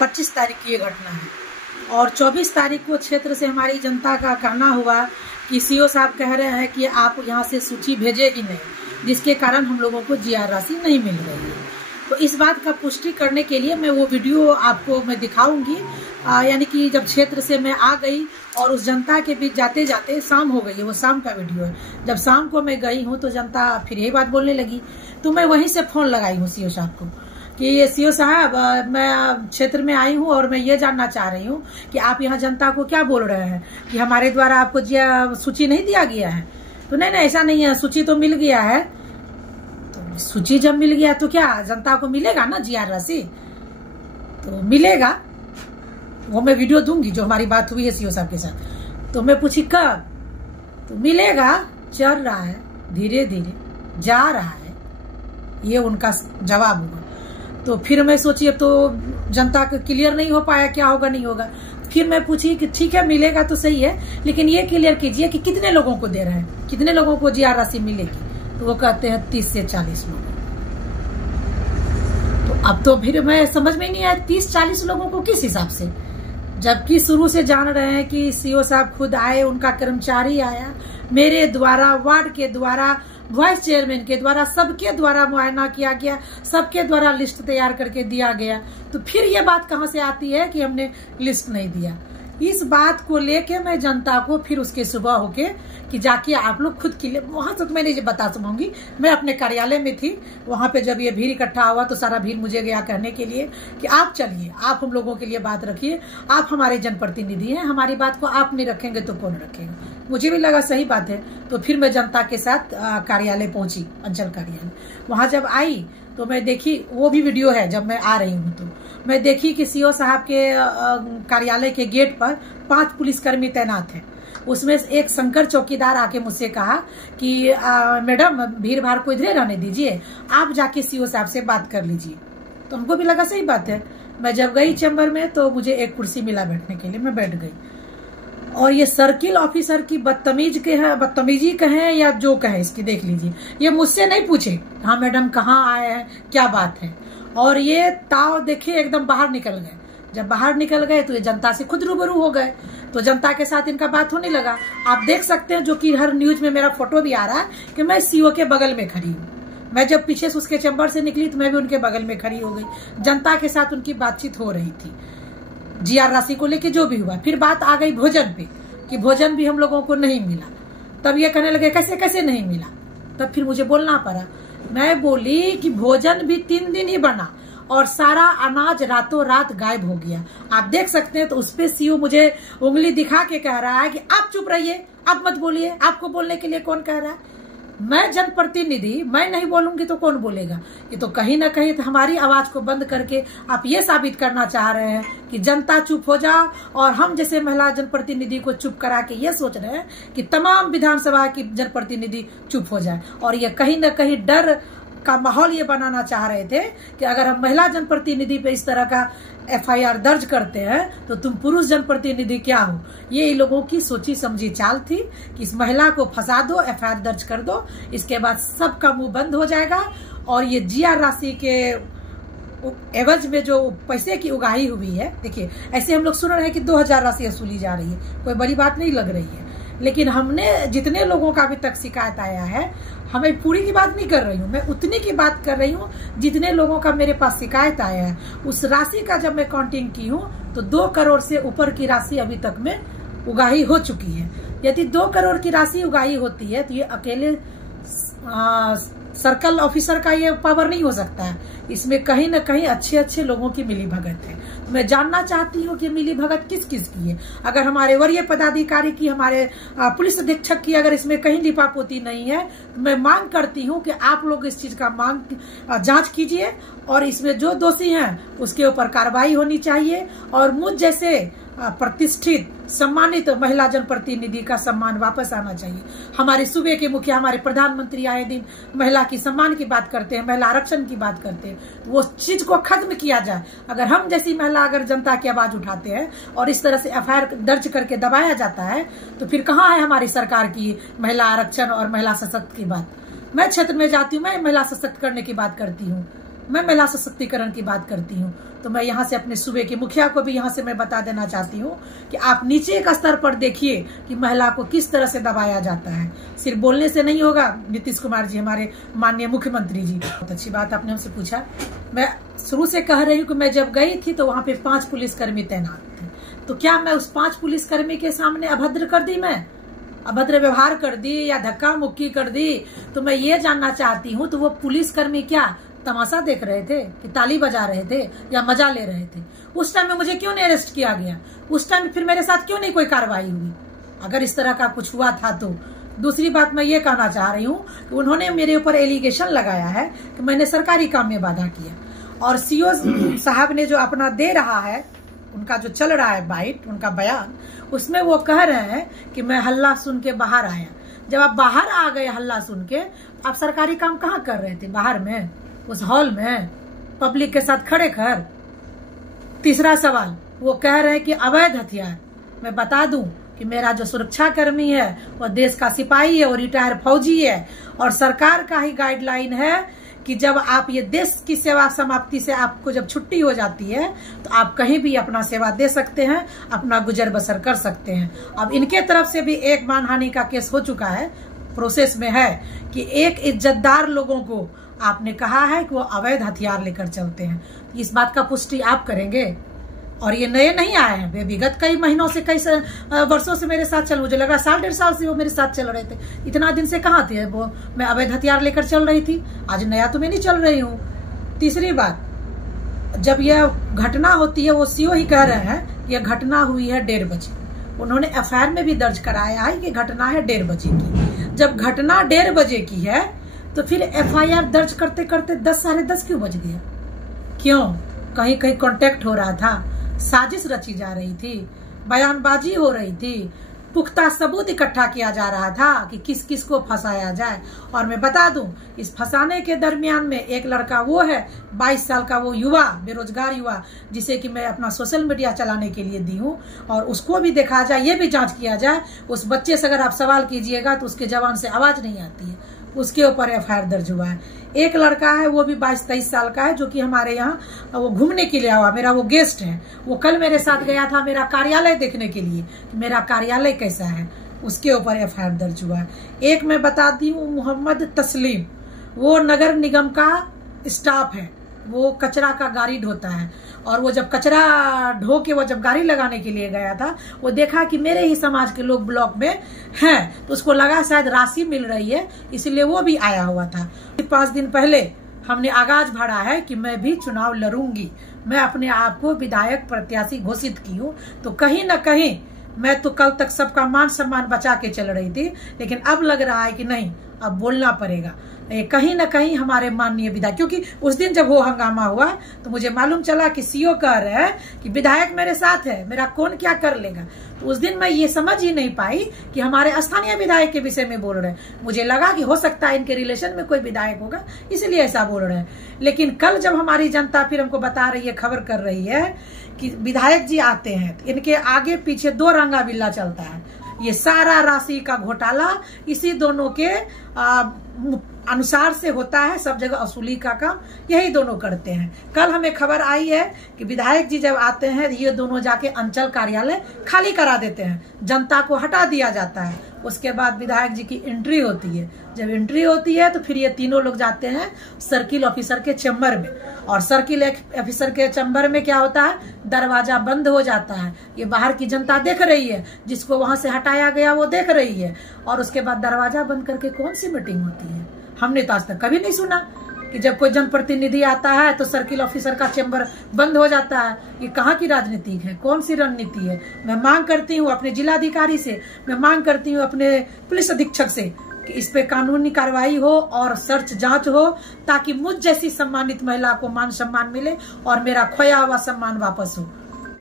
25 तारीख की ये घटना है और 24 तारीख को क्षेत्र से हमारी जनता का कहना हुआ कि सीओ साहब कह रहे हैं कि आप यहाँ से सूची भेजे ही नहीं, जिसके कारण हम लोगों को जीआर राशि नहीं मिल रही है। तो इस बात का पुष्टि करने के लिए मैं वो वीडियो आपको मैं दिखाऊंगी। यानी कि जब क्षेत्र से मैं आ गई और उस जनता के बीच जाते जाते शाम हो गई है, वो शाम का वीडियो है। जब शाम को मैं गई हूँ तो जनता फिर यही बात बोलने लगी, तो मैं वहीं से फोन लगाई हूँ सीओ साहब को कि ये सीओ साहब मैं क्षेत्र में आई हूँ और मैं ये जानना चाह रही हूँ कि आप यहाँ जनता को क्या बोल रहे हैं कि हमारे द्वारा आपको सूची नहीं दिया गया है। तो नहीं ऐसा नहीं है, सूची तो मिल गया है। तो सूची जब मिल गया तो क्या जनता को मिलेगा ना जीआर राशि, तो मिलेगा। वो मैं वीडियो दूंगी जो हमारी बात हुई है सीओ साहब के साथ। तो मैं पूछी कब, तो मिलेगा, चल रहा है, धीरे धीरे जा रहा है, ये उनका जवाब हुआ। तो फिर मैं सोची अब तो जनता को क्लियर नहीं हो पाया क्या होगा नहीं होगा। फिर मैं पूछी कि ठीक है मिलेगा तो सही है, लेकिन ये क्लियर कीजिए कि कितने लोगों को दे रहे हैं, कितने लोगों को जीआर राशि मिलेगी। तो वो कहते हैं 30 से 40 लोग। तो अब तो फिर मैं समझ में नहीं आया 30-40 लोगों को किस हिसाब से, जबकि शुरू से जान रहे हैं कि सीओ साहब खुद आए, उनका कर्मचारी आया, मेरे द्वारा, वार्ड के द्वारा, वाइस चेयरमैन के द्वारा, सबके द्वारा मुआयना किया गया, सबके द्वारा लिस्ट तैयार करके दिया गया। तो फिर ये बात कहां से आती है कि हमने लिस्ट नहीं दिया। इस बात को लेके मैं जनता को फिर उसके सुबह होके कि जाके आप लोग खुद के लिए, वहां से तो मैं नहीं बता सकूंगी, मैं अपने कार्यालय में थी, वहां पे जब ये भीड़ इकट्ठा हुआ तो सारा भीड़ मुझे गया कहने के लिए कि आप चलिए, आप हम लोगों के लिए बात रखिए, आप हमारे जनप्रतिनिधि हैं, हमारी बात को आप नहीं रखेंगे तो कौन रखेगा। मुझे भी लगा सही बात है। तो फिर मैं जनता के साथ कार्यालय पहुंची, अंचल कार्यालय। वहां जब आई तो मैं देखी, वो भी वीडियो है, जब मैं आ रही हूँ तो मैं देखी कि सीओ साहब के कार्यालय के गेट पर 5 पुलिसकर्मी तैनात हैं। उसमें एक शंकर चौकीदार आके मुझसे कहा कि मैडम भीड़ भाड़ को इधर रहने दीजिए, आप जाके सीओ साहब से बात कर लीजिए। तो हमको भी लगा सही बात है। मैं जब गई चैम्बर में तो मुझे एक कुर्सी मिला बैठने के लिए, मैं बैठ गई। और ये सर्किल ऑफिसर की बदतमीजी कहें या जो कहें, इसकी देख लीजिए, ये मुझसे नहीं पूछे हाँ मैडम कहाँ आए हैं, क्या बात है, और ये ताव देखे एकदम बाहर निकल गए। जब बाहर निकल गए तो ये जनता से खुद रूबरू हो गए, तो जनता के साथ इनका बात होने लगा। आप देख सकते हैं, जो कि हर न्यूज में मेरा फोटो भी आ रहा है कि मैं सीओ के बगल में खड़ी हूँ। मैं जब पीछे से उसके चैम्बर से निकली तो मैं भी उनके बगल में खड़ी हो गई। जनता के साथ उनकी बातचीत हो रही थी जीआर राशि को लेके, जो भी हुआ। फिर बात आ गई भोजन पे कि भोजन भी हम लोगों को नहीं मिला। तब ये कहने लगे कैसे कैसे नहीं मिला। तब फिर मुझे बोलना पड़ा। मैं बोली कि भोजन भी 3 दिन ही बना और सारा अनाज रातों रात गायब हो गया। आप देख सकते हैं। तो उसपे सीओ मुझे उंगली दिखा के कह रहा है कि आप चुप रहिए, आप मत बोलिए, आपको बोलने के लिए कौन कह रहा है। मैं जनप्रतिनिधि, मैं नहीं बोलूंगी तो कौन बोलेगा। ये तो कहीं ना कहीं तो हमारी आवाज को बंद करके आप ये साबित करना चाह रहे हैं कि जनता चुप हो जाओ, और हम जैसे महिला जनप्रतिनिधि को चुप करा के ये सोच रहे हैं कि तमाम विधानसभा की जनप्रतिनिधि चुप हो जाए। और ये कहीं ना कहीं डर का माहौल ये बनाना चाह रहे थे कि अगर हम महिला जनप्रतिनिधि पे इस तरह का एफआईआर दर्ज करते हैं तो तुम पुरुष जनप्रतिनिधि क्या हो। ये इन लोगों की सोची समझी चाल थी कि इस महिला को फंसा दो, एफआईआर दर्ज कर दो, इसके बाद सबका मुंह बंद हो जाएगा। और ये जीआर राशि के एवज में जो पैसे की उगाही हुई है, देखिए ऐसे हम लोग सुन रहे हैं कि 2000 राशि वसूली जा रही है, कोई बड़ी बात नहीं लग रही है। लेकिन हमने जितने लोगों का अभी तक शिकायत आया है, हमें पूरी की बात नहीं कर रही हूँ, मैं उतनी की बात कर रही हूँ जितने लोगों का मेरे पास शिकायत आया है। उस राशि का जब मैं काउंटिंग की हूँ तो 2 करोड़ से ऊपर की राशि अभी तक में उगाही हो चुकी है। यदि 2 करोड़ की राशि उगाही होती है तो ये अकेले सर्कल ऑफिसर का ये पावर नहीं हो सकता है। इसमें कहीं ना कहीं अच्छे अच्छे लोगों की मिली भगत है। तो मैं जानना चाहती हूँ कि मिली भगत किस किस की है। अगर हमारे वरीय पदाधिकारी की, हमारे पुलिस अधीक्षक की अगर इसमें कहीं लिपापोती नहीं है, तो मैं मांग करती हूँ कि आप लोग इस चीज का जांच कीजिए और इसमें जो दोषी हैं उसके ऊपर कार्रवाई होनी चाहिए। और मुझ जैसे प्रतिष्ठित सम्मानित महिला जनप्रतिनिधि का सम्मान वापस आना चाहिए। हमारे सूबे के मुखिया, हमारे प्रधानमंत्री आए दिन महिला की सम्मान की बात करते हैं, महिला आरक्षण की बात करते हैं, तो वो चीज को खत्म किया जाए। अगर हम जैसी महिला अगर जनता की आवाज उठाते हैं और इस तरह से एफआईआर दर्ज करके दबाया जाता है, तो फिर कहाँ है हमारी सरकार की महिला आरक्षण और महिला सशक्त की बात। मैं क्षेत्र में जाती हूँ, मैं महिला सशक्त करने की बात करती हूँ, मैं महिला सशक्तिकरण की बात करती हूँ। तो मैं यहाँ से अपने सूबे के मुखिया को भी यहाँ से मैं बता देना चाहती हूँ कि आप नीचे का स्तर पर देखिए कि महिला को किस तरह से दबाया जाता है। सिर्फ बोलने से नहीं होगा। नीतीश कुमार जी, हमारे माननीय मुख्यमंत्री जी, बहुत अच्छी बात आपने हमसे पूछा। मैं शुरू से कह रही हूँ कि मैं जब गई थी तो वहाँ पे 5 पुलिसकर्मी तैनात थे। तो क्या मैं उस 5 पुलिसकर्मी के सामने अभद्र कर दी, मैं अभद्र व्यवहार कर दी या धक्का मुक्की कर दी? तो मैं ये जानना चाहती हूँ, तो वो पुलिसकर्मी क्या तमाशा देख रहे थे कि ताली बजा रहे थे या मजा ले रहे थे? उस टाइम में मुझे क्यों नहीं अरेस्ट किया गया? उस टाइम फिर मेरे साथ क्यों नहीं कोई कार्रवाई हुई, अगर इस तरह का कुछ हुआ था तो? दूसरी बात मैं ये कहना चाह रही हूँ कि उन्होंने मेरे ऊपर एलिगेशन लगाया है कि मैंने सरकारी काम में बाधा किया, और सीओ साहब ने जो अपना दे रहा है, उनका जो चल रहा है बाइट, उनका बयान, उसमें वो कह रहे हैं कि मैं हल्ला सुन के बाहर आया। जब आप बाहर आ गए हल्ला सुन के, आप सरकारी काम कहाँ कर रहे थे? बाहर में, उस हॉल में, पब्लिक के साथ खड़े खड़। तीसरा सवाल, वो कह रहे हैं कि अवैध हथियार। मैं बता दूं कि मेरा जो सुरक्षा कर्मी है वो देश का सिपाही है, वो रिटायर फौजी है, और सरकार का ही गाइडलाइन है कि जब आप ये देश की सेवा समाप्ति से आपको जब छुट्टी हो जाती है तो आप कहीं भी अपना सेवा दे सकते हैं, अपना गुजर बसर कर सकते हैं। अब इनके तरफ से भी एक मानहानि का केस हो चुका है, प्रोसेस में है, कि एक इज्जतदार लोगों को आपने कहा है कि वो अवैध हथियार लेकर चलते हैं। इस बात का पुष्टि आप करेंगे? और ये नए नहीं आए हैं, वे विगत कई महीनों से, कई वर्षों से मेरे साथ चल, मुझे लगा 1.5 साल से वो मेरे साथ चल रहे थे। इतना दिन से कहाँ थे वो? मैं अवैध हथियार लेकर चल रही थी, आज नया तो मैं नहीं चल रही हूँ। तीसरी बात, जब यह घटना होती है, वो सीओ ही कह रहे हैं यह घटना हुई है 1:30 बजे। उन्होंने एफआईआर में भी दर्ज कराया है कि घटना है 1:30 बजे की। जब घटना 1:30 बजे की है तो फिर एफआईआर दर्ज करते करते 10 साढ़े 10 क्यों बज गया? क्यों? कहीं कहीं कांटेक्ट हो रहा था, साजिश रची जा रही थी, बयानबाजी हो रही थी, पुख्ता सबूत इकट्ठा किया जा रहा था कि किस किस को फंसाया जाए। और मैं बता दूं, इस फंसाने के दरमियान में एक लड़का वो है 22 साल का, वो युवा, बेरोजगार युवा, जिसे कि मैं अपना सोशल मीडिया चलाने के लिए दी हूँ, और उसको भी देखा जाए, ये भी जांच किया जाए। उस बच्चे से अगर आप सवाल कीजिएगा तो उसके जवान से आवाज नहीं आती है, उसके ऊपर एफआईआर दर्ज हुआ है। एक लड़का है, वो भी 22-23 साल का है, जो कि हमारे यहाँ वो घूमने के लिए आया, मेरा वो गेस्ट है। वो कल मेरे साथ गया था मेरा कार्यालय देखने के लिए, मेरा कार्यालय कैसा है, उसके ऊपर एफआईआर दर्ज हुआ है। एक मैं बताती हूँ, मोहम्मद तस्लीम, वो नगर निगम का स्टाफ है, वो कचरा का गाड़ी ढोता है, और वो जब कचरा ढो के वो जब गाड़ी लगाने के लिए गया था, वो देखा कि मेरे ही समाज के लोग ब्लॉक में हैं, तो उसको लगा शायद राशि मिल रही है, इसलिए वो भी आया हुआ था। 5 दिन पहले हमने आगाज भरा है कि मैं भी चुनाव लड़ूंगी, मैं अपने आप को विधायक प्रत्याशी घोषित की हूँ। तो कहीं न कहीं मैं तो कल तक सबका मान सम्मान बचा के चल रही थी, लेकिन अब लग रहा है कि नहीं, अब बोलना पड़ेगा। कहीं न कहीं हमारे माननीय विधायक, क्योंकि उस दिन जब वो हंगामा हुआ तो मुझे मालूम चला कि सीओ कह रहे हैं कि विधायक मेरे साथ है, मेरा कौन क्या कर लेगा। तो उस दिन मैं ये समझ ही नहीं पाई कि हमारे स्थानीय विधायक के विषय में बोल रहे हैं। मुझे लगा कि हो सकता है इनके रिलेशन में कोई विधायक होगा, इसलिए ऐसा बोल रहे हैं। लेकिन कल जब हमारी जनता फिर हमको बता रही है, खबर कर रही है कि विधायक जी आते हैं, तो इनके आगे पीछे 2 रंगा बिल्ला चलता है। ये सारा राशि का घोटाला इसी दोनों के अनुसार से होता है, सब जगह वसूली का काम यही दोनों करते हैं। कल हमें खबर आई है कि विधायक जी जब आते हैं, ये दोनों जाके अंचल कार्यालय खाली करा देते हैं, जनता को हटा दिया जाता है। उसके बाद विधायक जी की एंट्री होती है। जब एंट्री होती है तो फिर ये तीनों लोग जाते हैं सर्किल ऑफिसर के चैम्बर में, और सर्किल ऑफिसर के चैम्बर में क्या होता है, दरवाजा बंद हो जाता है। ये बाहर की जनता देख रही है, जिसको वहां से हटाया गया वो देख रही है, और उसके बाद दरवाजा बंद करके कौन सी मीटिंग होती है? हमने तो आज तक कभी नहीं सुना कि जब कोई जनप्रतिनिधि आता है तो सर्किल ऑफिसर का चैम्बर बंद हो जाता है। ये कहाँ की राजनीति है, कौन सी रणनीति है? मैं मांग करती हूँ अपने जिलाधिकारी से, मैं मांग करती हूँ अपने पुलिस अधीक्षक से कि इस पे कानूनी कार्रवाई हो और सर्च जांच हो, ताकि मुझ जैसी सम्मानित महिला को मान सम्मान मिले और मेरा खोया हुआ सम्मान वापस हो।